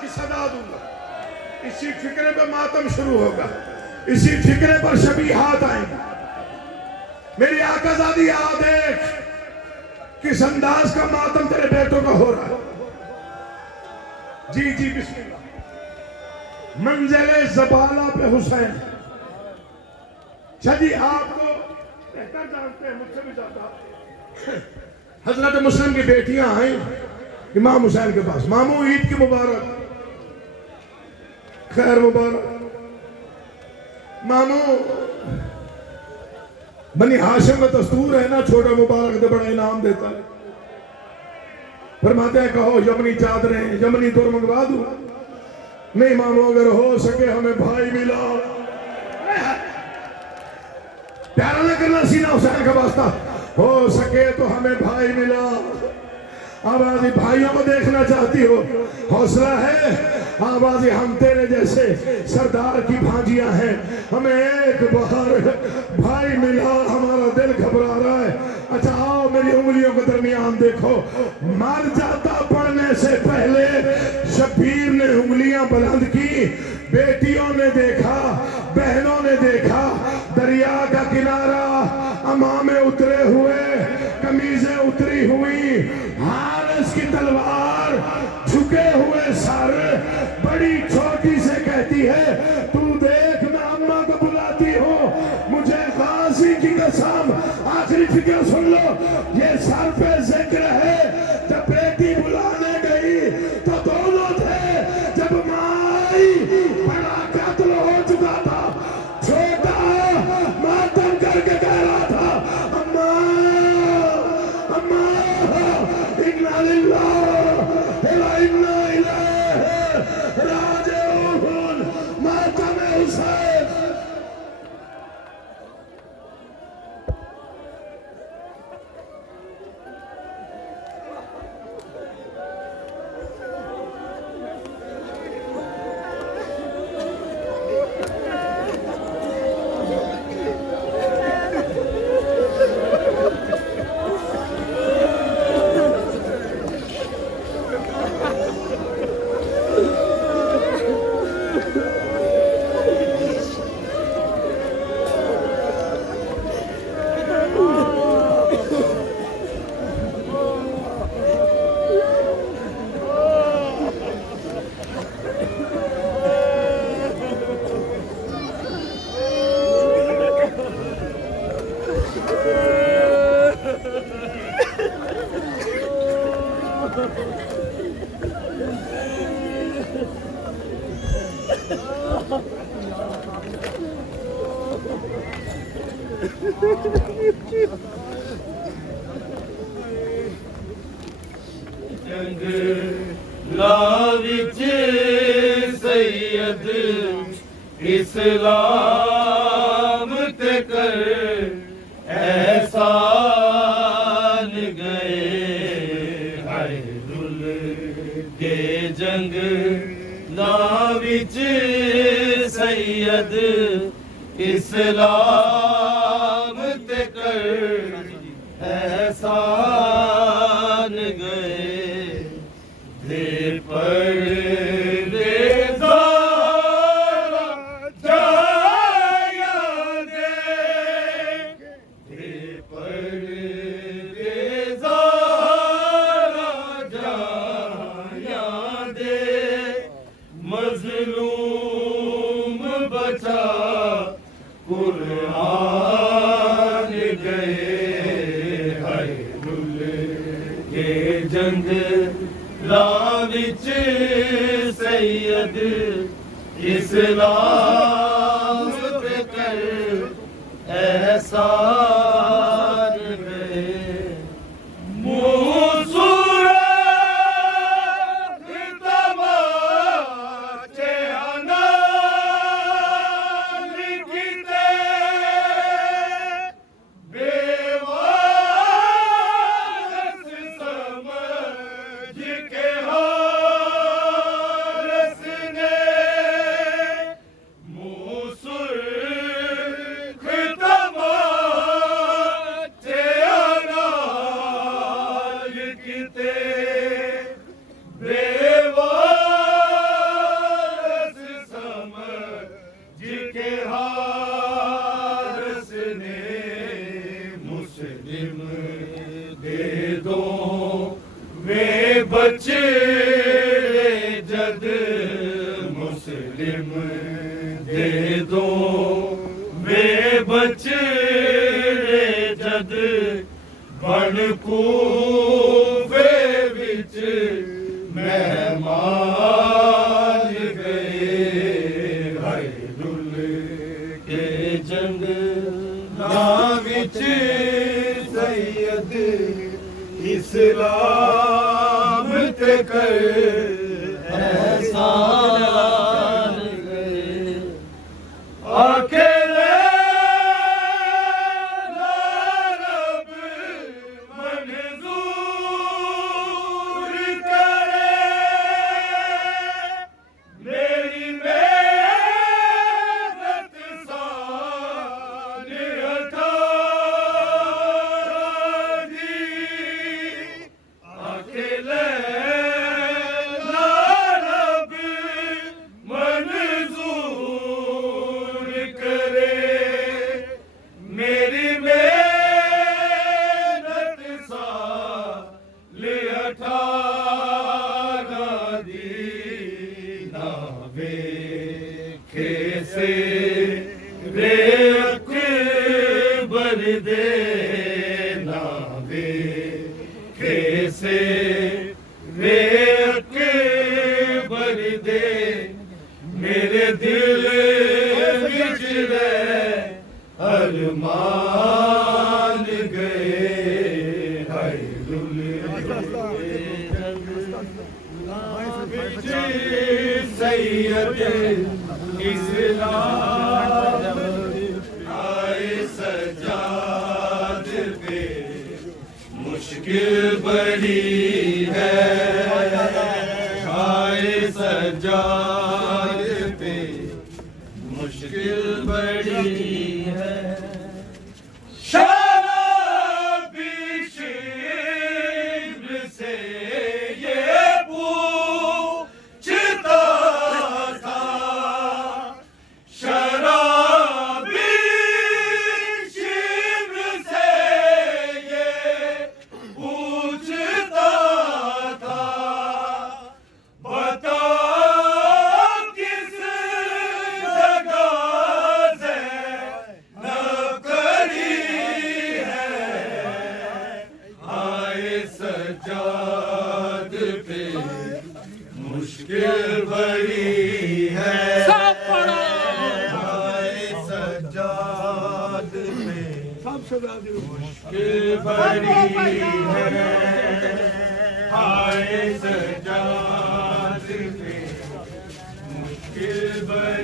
की सदा दूंगा। इसी फिक्रे पे मातम शुरू होगा, इसी फिक्रे पर शबी हाथ आएंगे। मेरी आकाज़ादी आ देख किस अंदाज का मातम तेरे बेटों का हो रहा है। जी जी बिस्मिल्लाह। मंजिले ज़बाला पे हुसैन। जी आपको बेहतर जानते हैं, मुझसे भी ज्यादा। हजरत मुस्लिम की बेटियां आई इमाम हुसैन के पास, मामू ईद की मुबारक, खैर मुबारक। मामू बनी हाशिम का दस्तूर है ना, छोटा मुबारक दे बड़ा इनाम देता है। फरमाते हैं कहो यमनी चादरें यमनी दुर मंगवा दूं। नहीं मामू अगर हो सके हमें भाई मिला। प्यारा न करना सीना हुसैन का वास्ता, हो सके तो हमें भाई मिला। आवाज़ी भाइयों को देखना चाहती हो, हौसला है। आवाज़ी हम तेरे जैसे सरदार की भांजियां हैं, हमें एक बार भाई मिला, हमारा दिल घबरा रहा है। अच्छा आओ मेरी उंगलियों के दरमियान देखो, मर जाता पढ़ने से पहले शबीर ने उंगलियां बुलंद की। बेटियों ने देखा, बहनों ने देखा, दरिया का किनारा, अमामे उतरे हुए, कमीजें उतरी हुई, हारिस की तलवार, झुके हुए सर, बड़ी छोटी से कहती है तू देख मैं अम्मा को बुलाती हूँ, मुझे गाजी की कसम। आखिरी फिक्र सुन लो, ये सर पे जिक्र है। जब बेटी बुलाने गई तो दोनों थे, जब माई बड़ा कत्ल हो चुका था, छोटा मातम करके कह रहा था अम्मा अम्मा इन्ना लिल्लाह व इन्ना इलैहि राजिऊन। मातम हुसैन। जंग लाविच सैयद इस्लाम ते कर एहसान गए हाय रुल के। जंग लाविच सैयद इस्लाम ते कर एहसान गए। दे पर दे ज़ारा जाया दे, दे पर दे ज़ारा जाया दे। मज़लूम बचा कुरान गए हाय रुल के। जंग लाविच सैयद इस्लाम पे कर एहसान गए। इल्म दे दो मैं बचड़े जद बन कूफे विच मेहमान गए हाय रुल के जंगलां विच सैयद इस्लाम ते कर एहसान गए अकेले रब मंजूर करे मेरी मेहनत साल अठारह दी अकेले रब मंजूर करे मेरी मेहनत साल अठारह दी ना वेखे से रे अकबर दे ना वेखे से रे अकबर दे मेरे दिल विच रह अरमान गए हाय रुल विच सैयद इस्लाम आए सजाद पे मुश्किल बड़ी है आए सजाद पे मुश्किल बड़ी है शराबी शिब्र से ये पूछता था शराबी शिब्र से ये पूछता था बता किस जगह से नौकरी है आए सजाद पे मुश्किल बड़ी है आए सजाद पे मुश्किल बड़ी है आए सजाद पे मुश्किल बड़ी